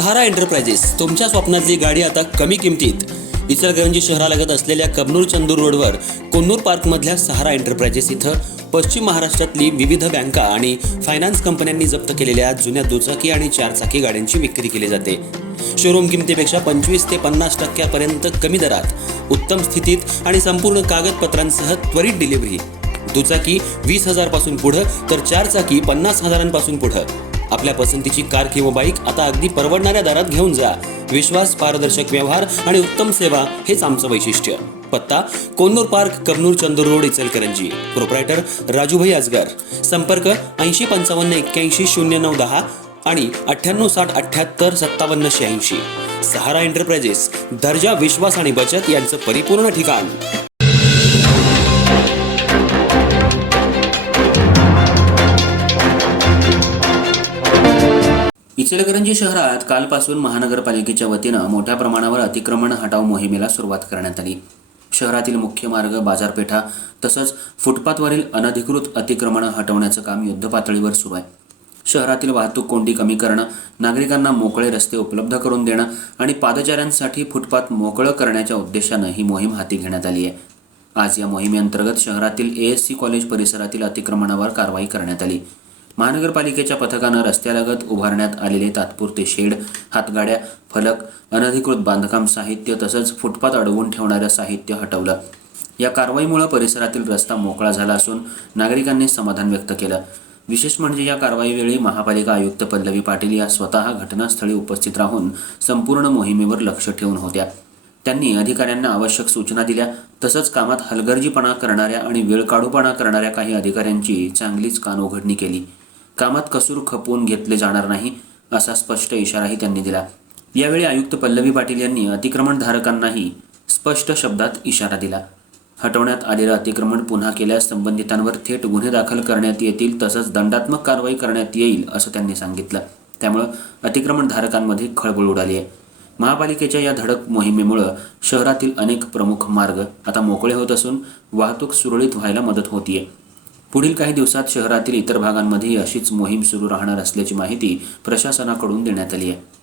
सहारा enterprises तुमच्या स्वप्नातली गाडी आता कमी किमतीत. इचलकरंजी शहरालगत असलेल्या कबनूर चंदूर रोडवर कोन्नूर पार्कमधल्या सहारा एंटरप्राइजेस इथं पश्चिम महाराष्ट्रातली विविध बँका आणि फायनान्स कंपन्यांनी जप्त केलेल्या जुन्या दुचाकी आणि चारचाकी गाड्यांची विक्री केली जाते. शोरूम किमतीपेक्षा 25 ते 50% कमी दरात, उत्तम स्थितीत आणि संपूर्ण कागदपत्रांसह त्वरित डिलिव्हरी. दुचाकी 20,000 पासून पुढे तर चारचाकी 50,000 पुढे. आपल्या पसंतीची कार किंवा बाईक आता अगदी परवडणाऱ्या दरात घेऊन जा. विश्वास, पारदर्शक व्यवहार आणि उत्तम सेवा हेच आमचं वैशिष्ट्य. पत्ता Konnur park, Kabnur Chandur road, Ichalkaranji. Proprietor Rajubhai Ajgar. संपर्क 8055810910 आणि 9860785786. सहारा एंटरप्राइजेस, दर्जा, विश्वास आणि बचत यांचं परिपूर्ण ठिकाण. इचलकरंजी शहरात कालपासून महानगरपालिकेच्या वतीनं मोठ्या प्रमाणावर अतिक्रमण हटाव मोहिमेला सुरुवात करण्यात आली. शहरातील मुख्य मार्ग, बाजारपेठा तसंच फुटपाथवरील अनधिकृत अतिक्रमण हटवण्याचं काम युद्धपातळीवर सुरू आहे. शहरातील वाहतूक कोंडी कमी करणं, नागरिकांना मोकळे रस्ते उपलब्ध करून देणं आणि पादचाऱ्यांसाठी फुटपाथ मोकळं करण्याच्या उद्देशानं ही मोहीम हाती घेण्यात आली आहे. आज या मोहिमेअंतर्गत शहरातील ASC कॉलेज परिसरातील अतिक्रमणावर कारवाई करण्यात आली. महानगरपालिकेच्या पथकानं रस्त्यालगत उभारण्यात आलेले तात्पुरते शेड, हातगाड्या, फलक, अनधिकृत बांधकाम साहित्य तसंच फुटपाथ अडवून ठेवणारं साहित्य हटवलं. या कारवाईमुळे परिसरातील रस्ता मोकळा झाला असून नागरिकांनी समाधान व्यक्त केलं. विशेष म्हणजे या कारवाईवेळी महापालिका आयुक्त पल्लवी पाटील या स्वतः घटनास्थळी उपस्थित राहून संपूर्ण मोहिमेवर लक्ष ठेवून होत्या. त्यांनी अधिकाऱ्यांना आवश्यक सूचना दिल्या. तसंच कामात हलगर्जीपणा करणाऱ्या आणि वेळकाढूपणा करणाऱ्या काही अधिकाऱ्यांची चांगलीच कानउघडणी केली. कामात कसूर खपवून घेतले जाणार नाही असा स्पष्ट इशाराही त्यांनी दिला. यावेळी आयुक्त पल्लवी पाटील यांनी अतिक्रमणधारकांनाही स्पष्ट शब्दात इशारा दिला. हटवण्यात आलेलं अतिक्रमण पुन्हा केल्यास संबंधितांवर थेट गुन्हे दाखल करण्यात येतील तसंच दंडात्मक कारवाई करण्यात येईल असं त्यांनी सांगितलं. त्यामुळं अतिक्रमणधारकांमध्ये खळबळ उडाली आहे. महापालिकेच्या या धडक मोहिमेमुळं शहरातील अनेक प्रमुख मार्ग आता मोकळे होत असून वाहतूक सुरळीत व्हायला मदत होतीये. पुढील काही दिवसात शहरातील इतर भागांमध्येही अशीच मोहीम सुरू राहणार असल्याची माहिती प्रशासनाकडून देण्यात आली आहे.